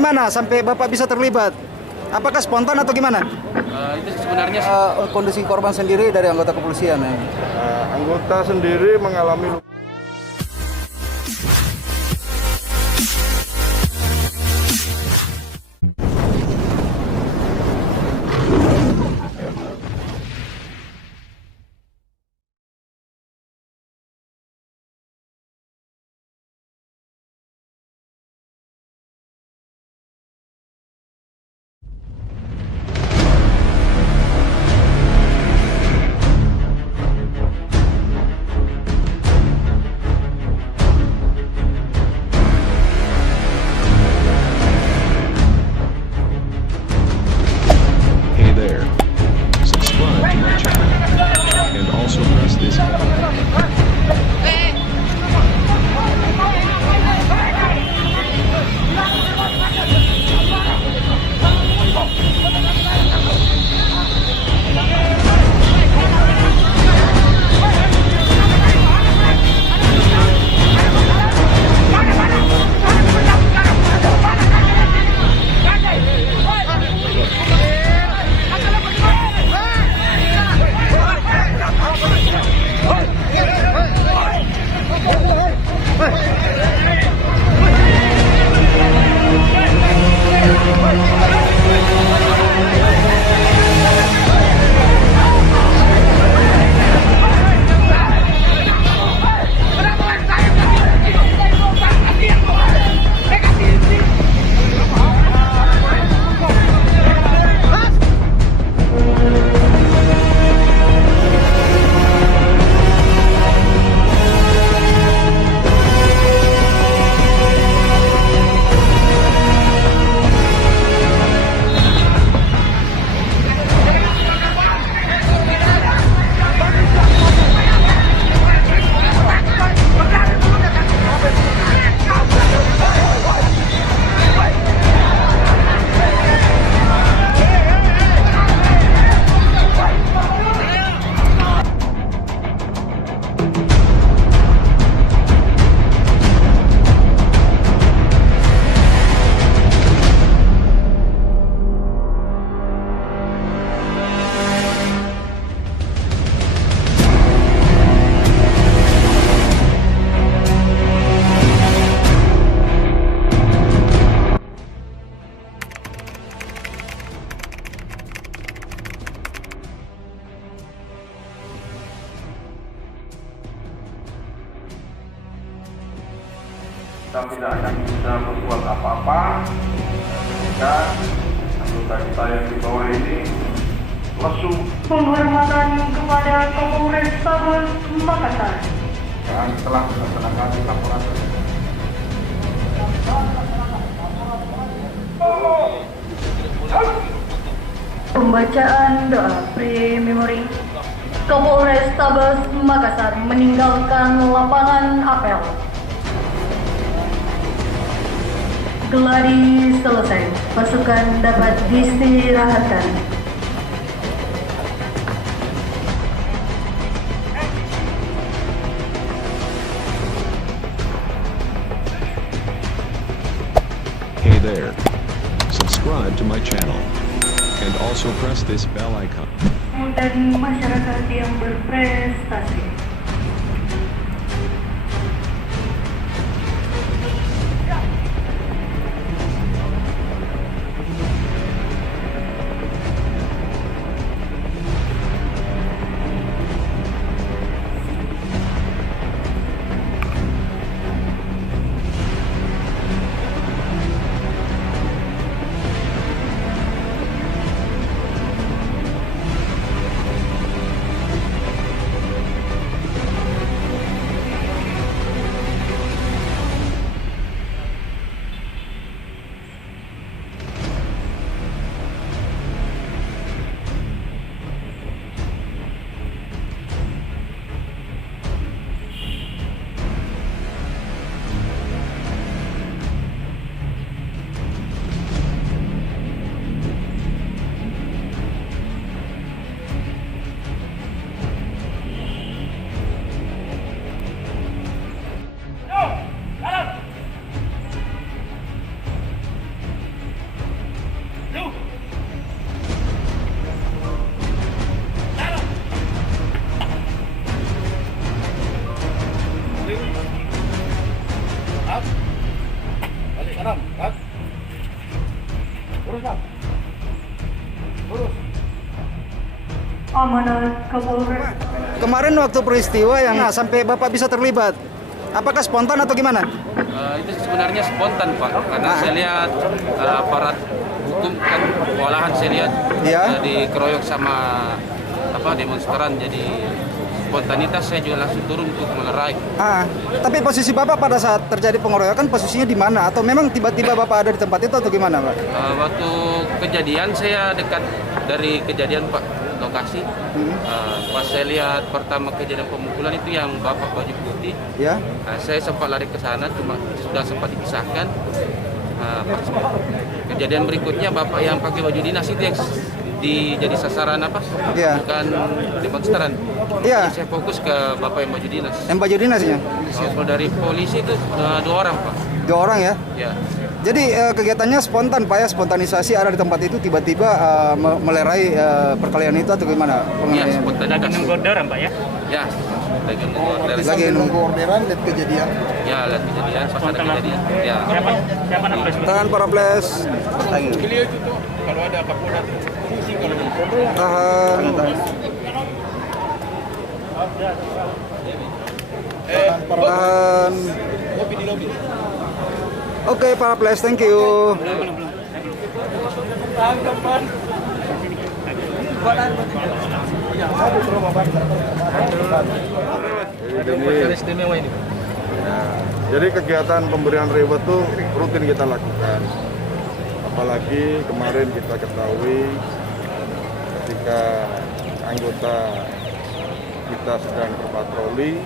gimana sampai Bapak bisa terlibat? Apakah spontan atau gimana? Itu sebenarnya Kondisi korban sendiri dari anggota kepolisian. Anggota sendiri mengalami luka. Hey there. Subscribe to my channel and also press this bell. Kita tidak akan bisa berbuat apa-apa dan anggota kita yang di bawah ini lesu Penghormatan kepada Kapolres Tabes Makassar. dan telah melaksanakan laporan tersebut. Pembacaan doa pre-memori. Kapolres Tabes Makassar meninggalkan lapangan apel. Geladi selesai, pasukan dapat diistirahatkan. Hey there. Subscribe to my channel and also press this bell icon. Dan masyarakat yang berprestasi. Kemarin waktu peristiwa yang sampai Bapak bisa terlibat, apakah spontan atau gimana? Itu sebenarnya spontan Pak, karena saya lihat aparat hukum kan kewalahan saya lihat Ya. dikeroyok sama demonstran, jadi spontanitas saya juga langsung turun untuk melerai. Tapi posisi Bapak pada saat terjadi pengeroyokan posisinya di mana? Atau memang tiba-tiba Bapak ada di tempat itu atau gimana, Pak? Waktu kejadian saya dekat dari kejadian Pak, lokasi. Pas saya lihat pertama kejadian pemukulan itu yang Bapak baju putih, Ya. saya sempat lari ke sana, cuma sudah sempat dipisahkan. Kejadian berikutnya Bapak yang pakai baju dinas itu yang jadi sasaran Iya. bukan demonstran. Iya. Jadi saya fokus ke Bapak yang baju dinas. Yang baju dinasnya? Kalau dari polisi itu 2 orang Pak. 2 orang ya? Ya. Jadi kegiatannya spontan Pak ya, spontanisasi ada di tempat itu tiba-tiba melerai perkelahian itu atau gimana? Iya, spontanitas. Lagi nunggu orderan Pak ya? Ya. Lagi nunggu. Lagi nunggu orderan lihat kejadian. Ya, lihat kejadian, pas ada kejadian. Ya. Siapa namanya? Tahan para ples. Kalau ada Kapolda Tahan. Tahan. Oke, para ples, thank you. Jadi kegiatan pemberian reward itu rutin kita lakukan. Apalagi kemarin kita ketahui ketika anggota kita sedang berpatroli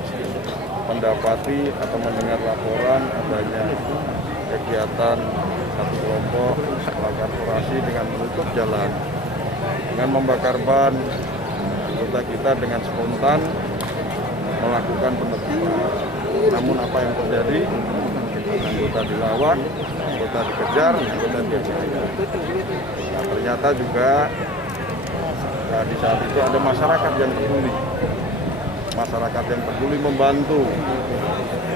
mendapati atau mendengar laporan adanya kegiatan satu kelompok melakukan orasi dengan menutup jalan dengan membakar ban. Anggota kita dengan spontan melakukan penertiban. Namun apa yang terjadi? Anggota dilawan, anggota dikejar, anggota dihajar. Nah, ternyata juga di saat itu ada masyarakat yang peduli. Masyarakat yang peduli membantu,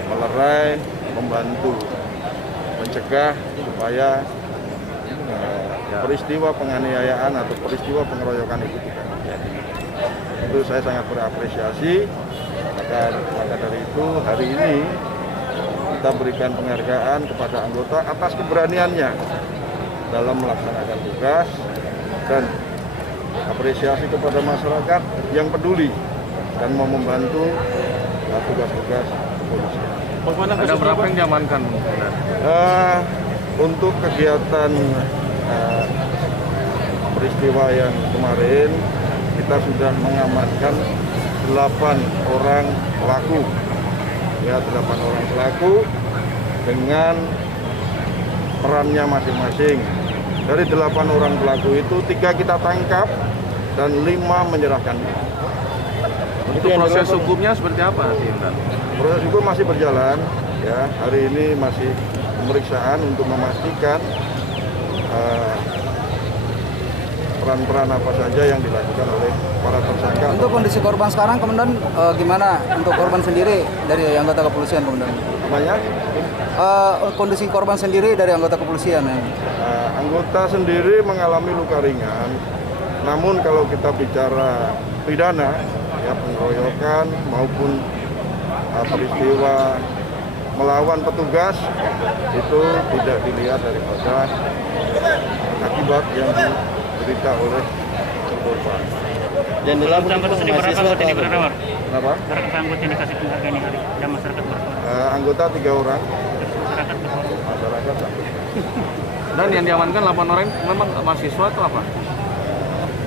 melerai, membantu, mencegah supaya peristiwa penganiayaan atau peristiwa pengeroyokan itu tidak terjadi. Itu saya sangat berapresiasi. Maka dari itu hari ini kita berikan penghargaan kepada anggota atas keberaniannya dalam melaksanakan tugas dan apresiasi kepada masyarakat yang peduli dan mau membantu tugas-tugas kepolisian. Ada berapa yang diamankan? Untuk kegiatan peristiwa yang kemarin kita sudah mengamankan 8 orang pelaku, ya 8 orang pelaku dengan perannya masing-masing. Dari 8 orang pelaku itu 3 kita tangkap dan 5 menyerahkan. Untuk proses hukumnya seperti apa? Proses hukum masih berjalan, ya hari ini masih pemeriksaan untuk memastikan peran-peran apa saja yang dilakukan oleh para tersangka. Untuk kondisi korban sekarang, Komandan, gimana untuk korban sendiri dari anggota kepolisian, Komandan? Namanya? Kondisi korban sendiri dari anggota kepolisian. Ya. Anggota sendiri mengalami luka ringan, namun kalau kita bicara pidana, ya pengeroyokan maupun peristiwa melawan petugas itu tidak dilihat daripada akibat yang diderita oleh korban. Dan dalam anggota ini berapa anggota ini berawal? Kenapa? Berapa anggota yang dikasih penghargaan ini hari? Dan masyarakat berapa? Anggota 3 orang. Masyarakat berapa? Masyarakat 1. Dan yang diamankan 8 orang memang mahasiswa atau apa?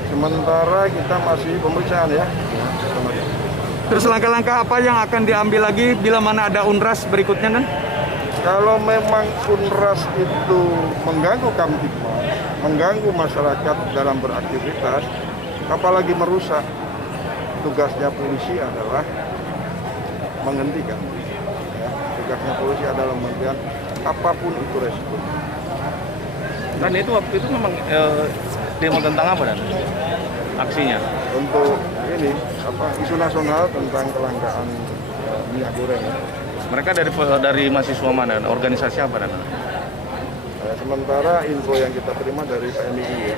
Sementara kita masih pemeriksaan ya. Terus langkah-langkah apa yang akan diambil lagi bila mana ada unras berikutnya, kan? Kalau memang unras itu mengganggu Kamtibmas, mengganggu masyarakat dalam beraktivitas, apalagi merusak, tugasnya polisi adalah menghentikan. Ya, tugasnya polisi adalah menghentikan apapun itu resiko. Dan itu waktu itu memang demo tentang apa dan aksinya? Untuk ini isu nasional tentang kelangkaan minyak goreng. Ya. Mereka dari mahasiswa mana? Organisasi apa dan? Sementara info yang kita terima dari PMII, ya,